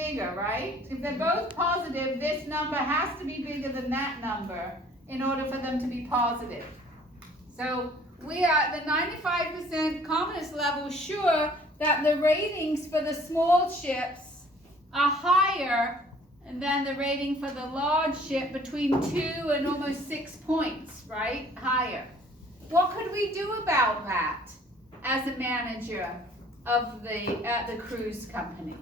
bigger, right? If they're both positive, this number has to be bigger than that number in order for them to be positive. So we are at the 95% confidence level sure that the ratings for the small ships are higher than the rating for the large ship, between 2 and almost 6 points, right? Higher. What could we do about that as a manager of the cruise company?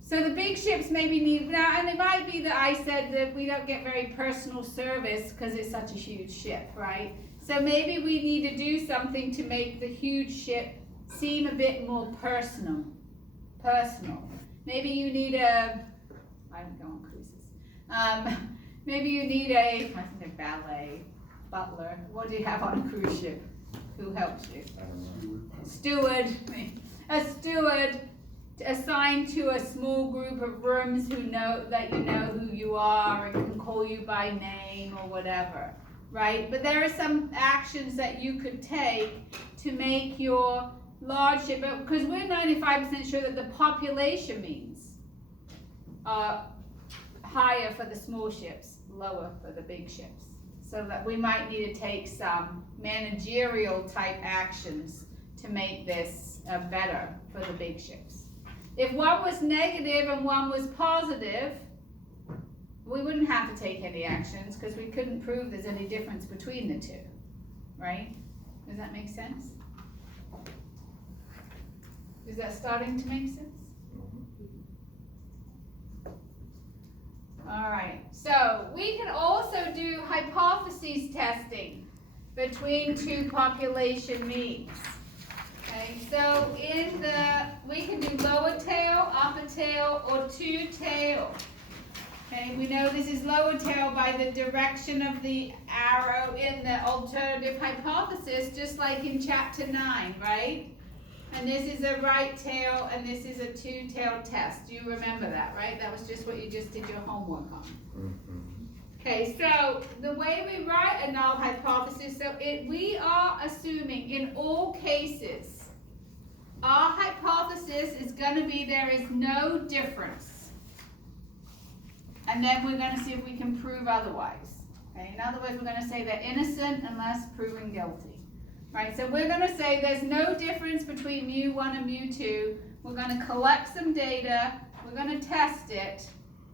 So the big ships maybe need, now, and it might be that I said that we don't get very personal service because it's such a huge ship, right? So maybe we need to do something to make the huge ship seem a bit more personal. Maybe you need I don't go on cruises. Maybe you need I think a ballet, butler. What do you have on a cruise ship? Who helps you? I don't know. Steward. A steward assigned to a small group of rooms who know that you know who you are and can call you by name or whatever, right? But there are some actions that you could take to make your large ship, because we're 95% sure that the population means higher for the small ships, lower for the big ships. So that we might need to take some managerial type actions to make this better for the big ships. If one was negative and one was positive, we wouldn't have to take any actions because we couldn't prove there's any difference between the two, right? Does that make sense? Is that starting to make sense? All right, so we can also do hypotheses testing between two population means. Okay, so we can do lower tail, upper tail, or two tail. Okay, we know this is lower tail by the direction of the arrow in the alternative hypothesis, just like in chapter 9, right? And this is a right tail, and this is a two-tailed test. You remember that, right? That was just what you just did your homework on. Okay, so the way we write a null hypothesis, we are assuming in all cases, our hypothesis is going to be there is no difference. And then we're going to see if we can prove otherwise. Okay, in other words, we're going to say they're innocent unless proven guilty. Right, so we're going to say there's no difference between mu1 and mu2. We're going to collect some data, we're going to test it,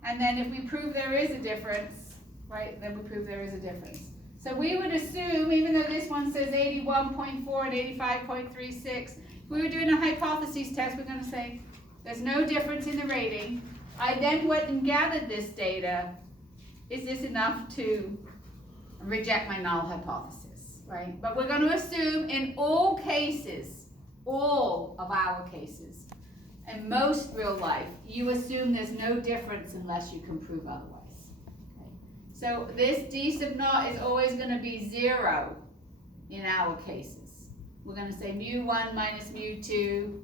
and then if we prove there is a difference, right, then we prove there is a difference. So we would assume, even though this one says 81.4 and 85.36, if we were doing a hypothesis test, we're going to say there's no difference in the rating. I then went and gathered this data. Is this enough to reject my null hypothesis? Right? But we're going to assume in all cases, all of our cases, and most real life, you assume there's no difference unless you can prove otherwise. Okay? So this d sub naught is always going to be 0 in our cases. We're going to say mu1 minus mu2,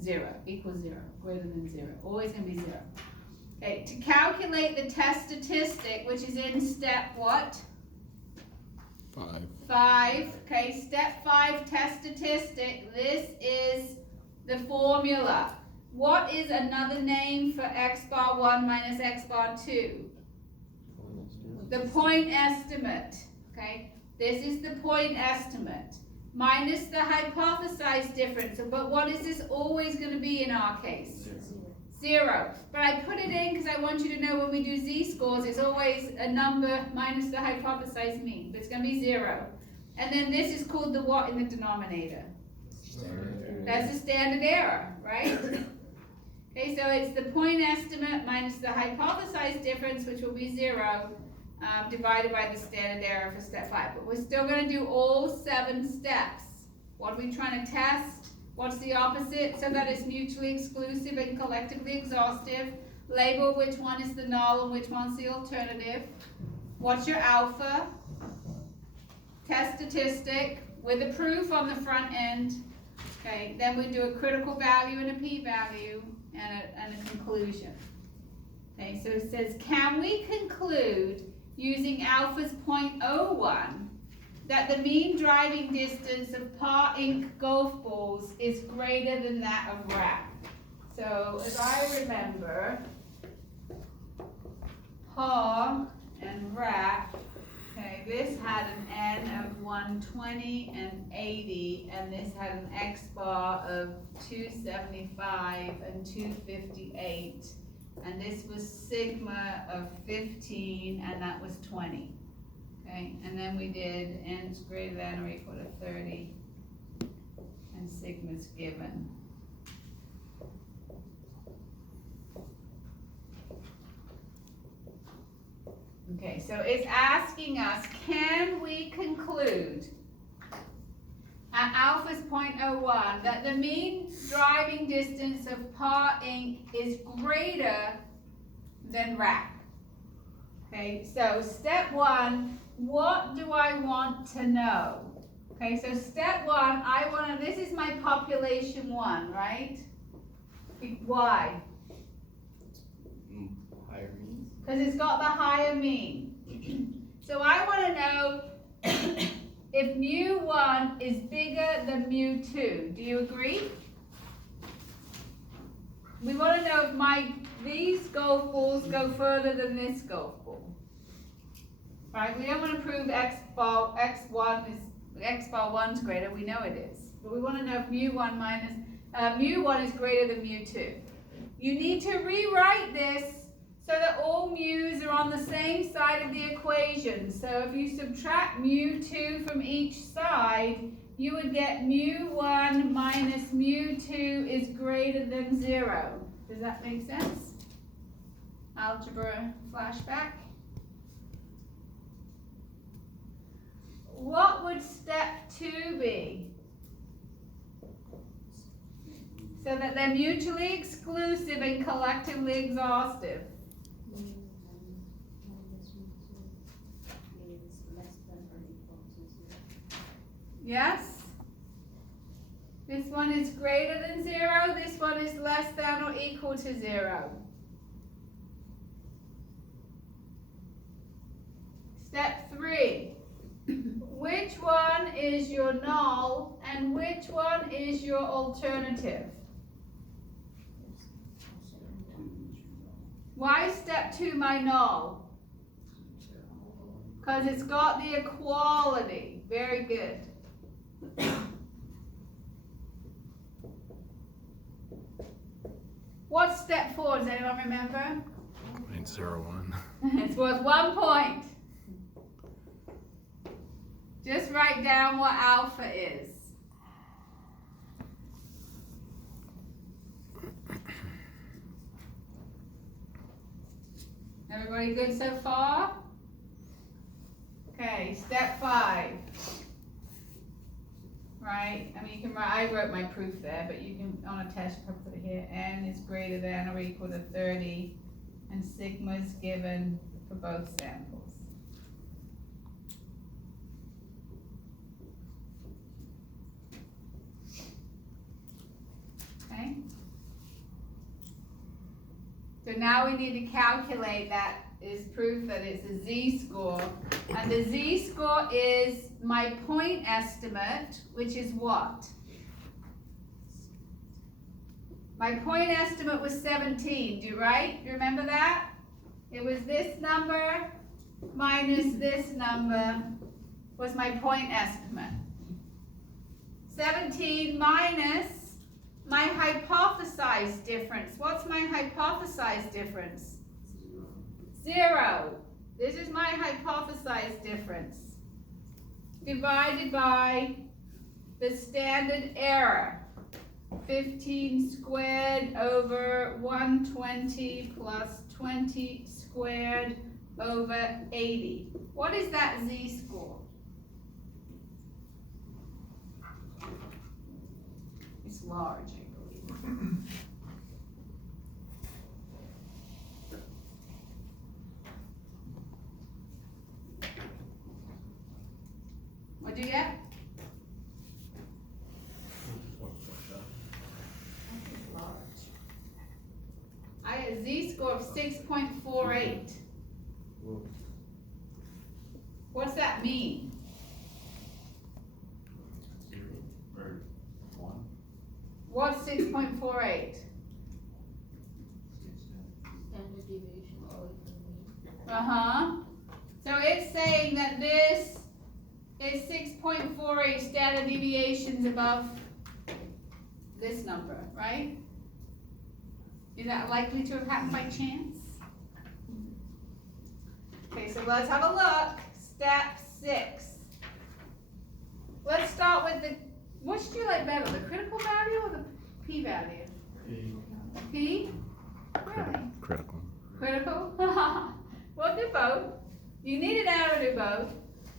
0, equals 0, greater than 0. Always going to be 0. Okay, to calculate the test statistic, which is in step what? 5. Okay, step 5 test statistic. This is the formula. What is another name for x bar 1 minus x bar 2? The point estimate. Okay, this is the point estimate minus the hypothesized difference. But what is this always going to be in our case? 0. But I put it in because I want you to know when we do z-scores, it's always a number minus the hypothesized mean. But it's going to be 0. And then this is called the what in the denominator? That's the standard error, right? Okay, so it's the point estimate minus the hypothesized difference, which will be 0, divided by the standard error for step 5. But we're still going to do all 7 steps. What are we trying to test? What's the opposite? So that it's mutually exclusive and collectively exhaustive. Label which one is the null and which one's the alternative. What's your alpha? Test statistic with a proof on the front end. Okay, then we do a critical value and a p-value and a conclusion. Okay, so it says, can we conclude using alpha's 0.01 that the mean driving distance of par ink golf balls is greater than that of wrap. So as I remember, par and wrap, okay, this had an N of 120 and 80, and this had an X bar of 275 and 258, and this was sigma of 15, and that was 20. Okay, and then we did N's greater than or equal to 30, and sigma's given. Okay, so it's asking us, can we conclude at alpha's 0.01 that the mean driving distance of par ink is greater than wrap? Okay, so step one, what do I want to know? Okay, so step one, this is my population 1, right? Why? Higher means? Because it's got the higher mean. So I want to know if mu1 is bigger than mu2. Do you agree? We want to know if these golf balls go further than this golf ball. Right? We don't want to prove x bar 1 is greater. We know it is. But we want to know if mu1 is greater than mu2. You need to rewrite this so that all mu's are on the same side of the equation. So if you subtract mu2 from each side, you would get mu1 minus mu2 is greater than 0. Does that make sense? Algebra flashback. What would step 2 be? So that they're mutually exclusive and collectively exhaustive. Yes? This one is greater than 0, this one is less than or equal to 0. Step 3. Which one is your null and which one is your alternative? Why is step 2 my null? Because it's got the equality. Very good. What's step 4? Does anyone remember? 0.01. It's worth 1 point. Just write down what alpha is. Everybody good so far? Okay, step 5. Right, I mean you can write, I wrote my proof there, but you can, on a test, you can put it here. N is greater than or equal to 30, and sigma is given for both samples. Okay. So now we need to calculate that is proof that it's a z-score. And the z-score is my point estimate, which is what? My point estimate was 17, do you remember that? It was this number minus this number was my point estimate. 17 minus my hypothesized difference. What's my hypothesized difference? 0. This is my hypothesized difference. Divided by the standard error. 15 squared over 120 plus 20 squared over 80. What is that z-score? It's large, I believe. What do you get? I had a z-score of 6.48. What's that mean? What's 6.48? Standard deviation away from the mean. Uh-huh. So it's saying that this is 6.48 standard deviations above this number, right? Is that likely to have happened by chance? Okay, so let's have a look. Step 6. Let's start with the, which do you like better, the critical value or the p-value? P? Really? Critical. Critical? We'll do both. You need it out to do both.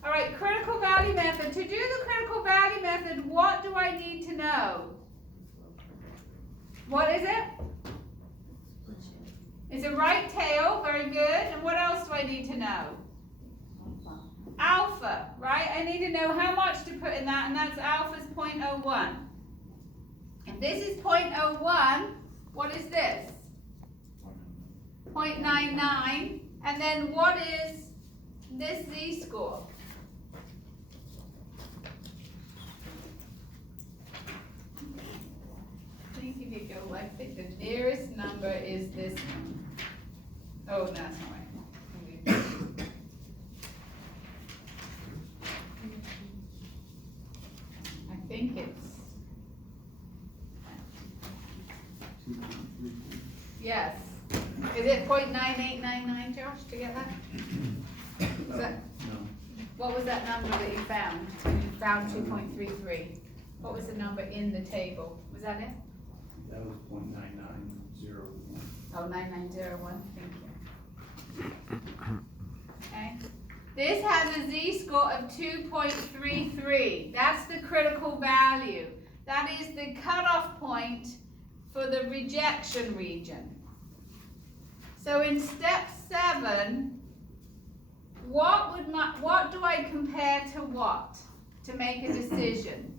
All right, critical value method. To do the critical value method, what do I need to know? What is it? It's a right tail, very good. And what else do I need to know? Alpha, right? I need to know how much to put in that, and that's alpha's 0.01. If this is 0.01, what is this? 0.99. And then what is this z-score? I think if you go like this, the nearest number is this one. Oh, that's not right. I think it's, yes. Is it 0.9899, Josh, to get that? Is that? No. What was that number that you found? You found 2.33. What was the number in the table? Was that it? That was 0.9901. Oh, 9901, thank you. Okay. This has a z-score of 2.33. That's the critical value. That is the cutoff point for the rejection region. So in step 7, what do I compare to what to make a decision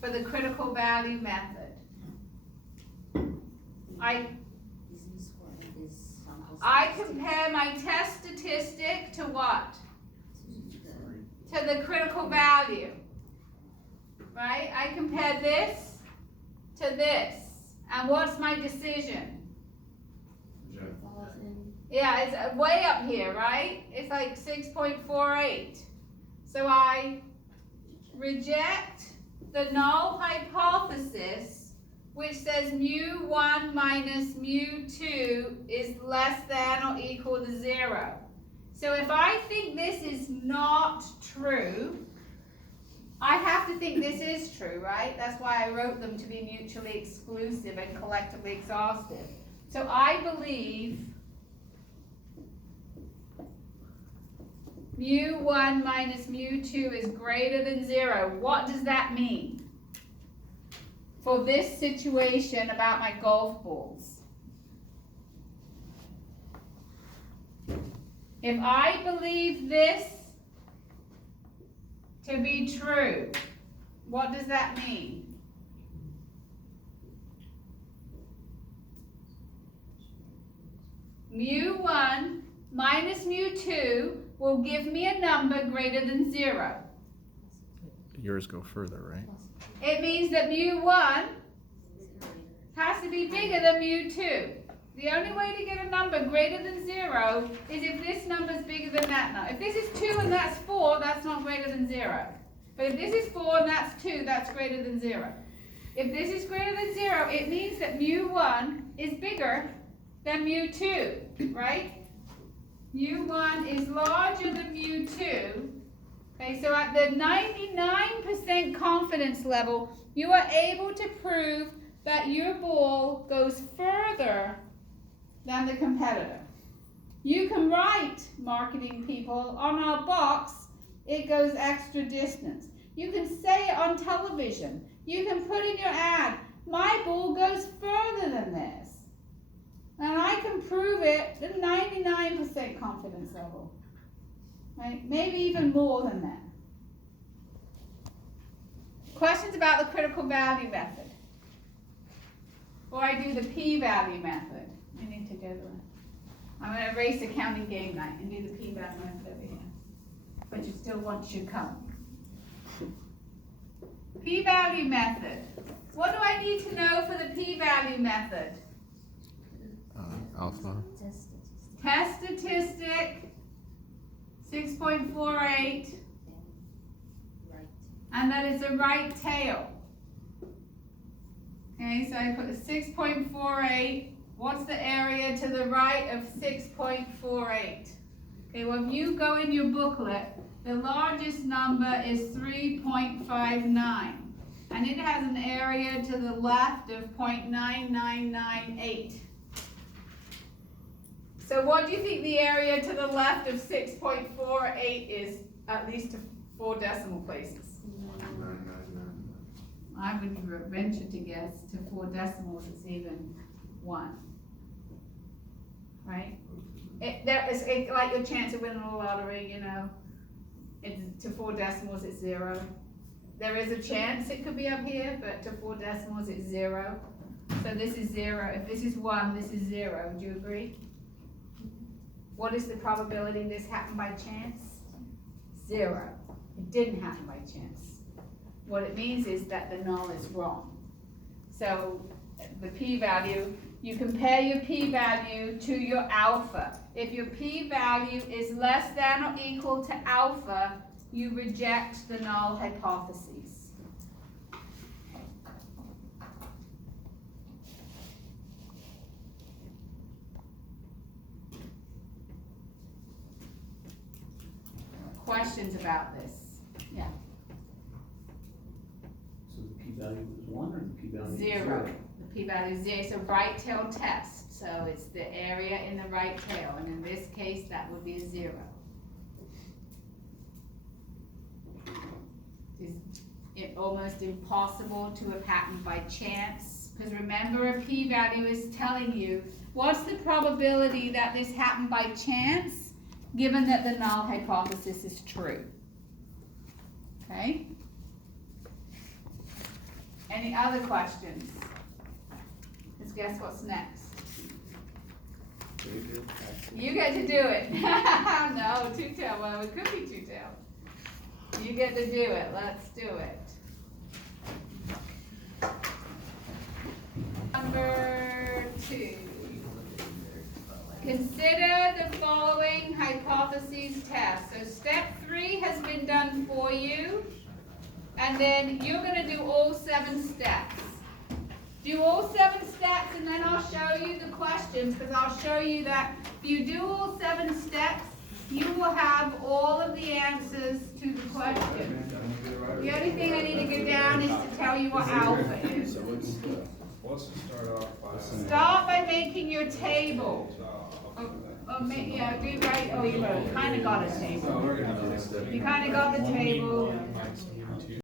for the critical value method? I compare my test statistic to what? To the critical value. Right? I compare this to this. And what's my decision? Yeah, it's way up here, right? It's like 6.48. So I reject the null hypothesis, which says mu1 minus mu2 is less than or equal to 0. So if I think this is not true, I have to think this is true, right? That's why I wrote them to be mutually exclusive and collectively exhaustive. So I believe mu1 minus mu2 is greater than 0. What does that mean for this situation about my golf balls? If I believe this to be true, what does that mean? Mu1 minus mu2 will give me a number greater than 0. Yours go further, right? It means that mu1 has to be bigger than mu2. The only way to get a number greater than 0 is if this number is bigger than that number. If this is 2 and that's 4, that's not greater than 0. But if this is 4 and that's 2, that's greater than 0. If this is greater than 0, it means that mu1 is bigger than mu2, right? mu1 is larger than mu2. Okay, so at the 99% confidence level, you are able to prove that your ball goes further than the competitor. You can write, marketing people, on our box, it goes extra distance. You can say it on television. You can put in your ad, my ball goes further than this. And I can prove it at 99% confidence level. Right? Maybe even more than that. Questions about the critical value method? Or I do the p-value method. I need to go to I'm going to erase accounting game night and do the p-value method over here. But you still want your come. P-value method. What do I need to know for the p-value method? Alpha. Test statistic, 6.48, and that is a right tail. Okay, so I put a 6.48. What's the area to the right of 6.48? Okay, well, if you go in your booklet, the largest number is 3.59, and it has an area to the left of 0.9998. So what do you think the area to the left of 6.48 is, at least to 4 decimal places? I would venture to guess to 4 decimals it's even 1. Right? It's like your chance of winning the lottery, you know. It's to 4 decimals it's 0. There is a chance it could be up here, but to 4 decimals it's 0. So this is 0. If this is 1, this is 0. Do you agree? What is the probability this happened by chance? 0. It didn't happen by chance. What it means is that the null is wrong. So the p-value, you compare your p-value to your alpha. If your p-value is less than or equal to alpha, you reject the null hypotheses. Questions about this? Yeah. So the p-value is 1 or the p-value is 0. The p-value is 0. It's a right tail test. So it's the area in the right tail. And in this case, that would be a 0. Is it almost impossible to have happened by chance? Because remember, a p-value is telling you what's the probability that this happened by chance, given that the null hypothesis is true. Okay? Any other questions? Let's guess what's next. You get to do it. No, two-tail. Well, it could be two-tail. You get to do it. Let's do it. Number 2. Consider the following hypotheses test. So step 3 has been done for you. And then you're going to do all 7 steps. Do all 7 steps and then I'll show you the questions, because I'll show you that if you do all 7 steps, you will have all of the answers to the question. The only thing I need to go down is to tell you what alpha is. Let's start off by. Start by making your table. Yeah, do right. Oh, you kind of got a table. You kind of got the table.